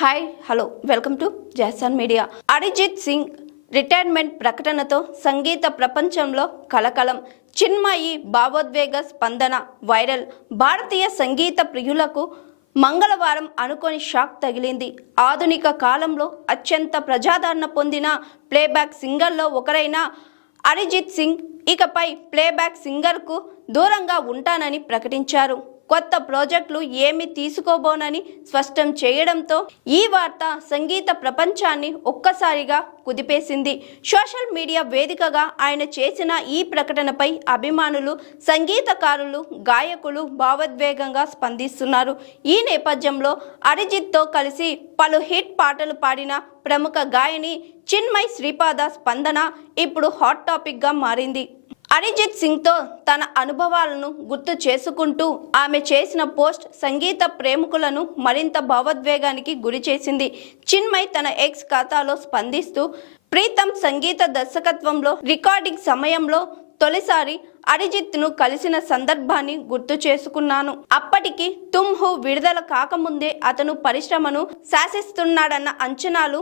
Hi hello welcome to Jaison media. Arijit Singh retirement ప్రకటనతో సంగీత ప్రపంచంలో కలకలం. చిన్మయి భావోద్వేగ స్పందన వైరల్. భారతీయ సంగీత ప్రియులకు మంగళవారం అనుకోని షాక్ తగిలింది. ఆధునిక కాలంలో అత్యంత ప్రజాదరణ పొందిన ప్లేబ్యాక్ సింగర్లో ఒకరైన అరిజిత్ సింగ్ ఇకపై ప్లేబ్యాక్ సింగర్కు దూరంగా ఉంటానని ప్రకటించారు. కొత్త ప్రాజెక్టులు ఏమీ తీసుకోబోనని స్పష్టం చేయడంతో ఈ వార్త సంగీత ప్రపంచాన్ని ఒక్కసారిగా కుదిపేసింది. సోషల్ మీడియా వేదికగా ఆయన చేసిన ఈ ప్రకటనపై అభిమానులు, సంగీతకారులు, గాయకులు భావోద్వేగంగా స్పందిస్తున్నారు. ఈ నేపథ్యంలో అరిజిత్తో కలిసి పలు హిట్ పాటలు పాడిన ప్రముఖ గాయని చిన్మయి శ్రీపాద స్పందన ఇప్పుడు హాట్ టాపిక్గా మారింది. అరిజిత్ సింగ్తో తన అనుభవాలను గుర్తు చేసుకుంటూ ఆమె చేసిన పోస్ట్ సంగీత ప్రేమికులను మరింత భావోద్వేగానికి గురి చేసింది. చిన్మయి తన ఎక్స్ ఖాతాలో స్పందిస్తూ, ప్రీతం సంగీత దర్శకత్వంలో రికార్డింగ్ సమయంలో తొలిసారి అరిజిత్ను కలిసిన సందర్భాన్ని గుర్తు చేసుకున్నాను. అప్పటికి తుమ్ హూ విడుదల కాకముందే అతను పరిశ్రమను శాసిస్తున్నాడన్న అంచనాలు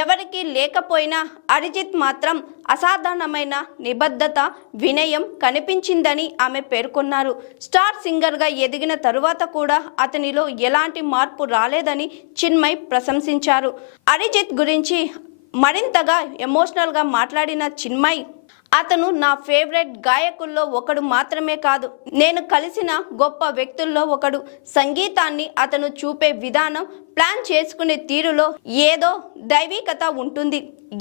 ఎవరికీ లేకపోయినా అరిజిత్ మాత్రం అసాధారణమైన నిబద్ధత, వినయం కనిపించిందని ఆమె పేర్కొన్నారు. స్టార్ సింగర్గా ఎదిగిన తరువాత కూడా అతనిలో ఎలాంటి మార్పు రాలేదని చిన్మయి ప్రశంసించారు. అరిజిత్ గురించి మరింతగా ఎమోషనల్గా మాట్లాడిన చిన్మయి, అతను నా ఫేవరెట్ గాయకుల్లో ఒకడు మాత్రమే కాదు, నేను కలిసిన గొప్ప వ్యక్తుల్లో ఒకడు. సంగీతాన్ని అతను చూపే విధానం, ప్లాన్ చేసుకునే తీరులో ఏదో దైవికత ఉంటుంది.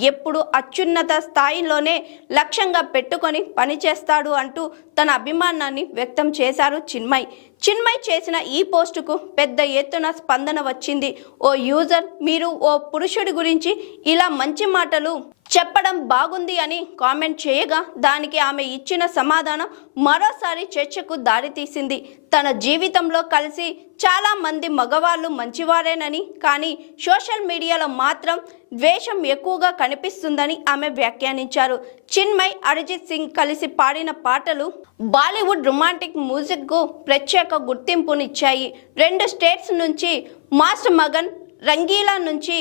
ఎప్పుడు అత్యున్నత స్థాయిలోనే లక్ష్యంగా పెట్టుకొని పనిచేస్తాడు అంటూ తన అభిమానాన్ని వ్యక్తం చేశారు చిన్మయి. చిన్మయి చేసిన ఈ పోస్టుకు పెద్ద ఎత్తున స్పందన వచ్చింది. ఓ యూజర్, మీరు ఓ పురుషుడి గురించి ఇలా మంచి మాటలు చెప్పడం బాగుంది అని కామెంట్ చేయగా దానికి ఆమె ఇచ్చిన సమాధానం మరోసారి చర్చకు దారితీసింది. తన జీవితంలో కలిసి చాలా మంది మగవాళ్ళు మంచివారేనని, కానీ సోషల్ మీడియాలో మాత్రం ద్వేషం ఎక్కువగా కనిపిస్తుందని ఆమె వ్యాఖ్యానించారు. చిన్మయి, అరిజిత్ సింగ్ కలిసి పాడిన పాటలు బాలీవుడ్ రొమాంటిక్ మ్యూజిక్కు ప్రత్యేక గుర్తింపునిచ్చాయి. 2 స్టేట్స్ నుంచి మాస్టర్ మగన్, రంగీలా నుంచి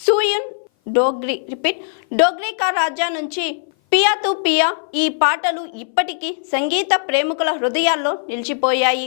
సూయున్ డోగ్రీ కా రాజా నుంచి పియా తూ పియా, ఈ పాటలు ఇప్పటికీ సంగీత ప్రేమికుల హృదయాల్లో నిలిచిపోయాయి.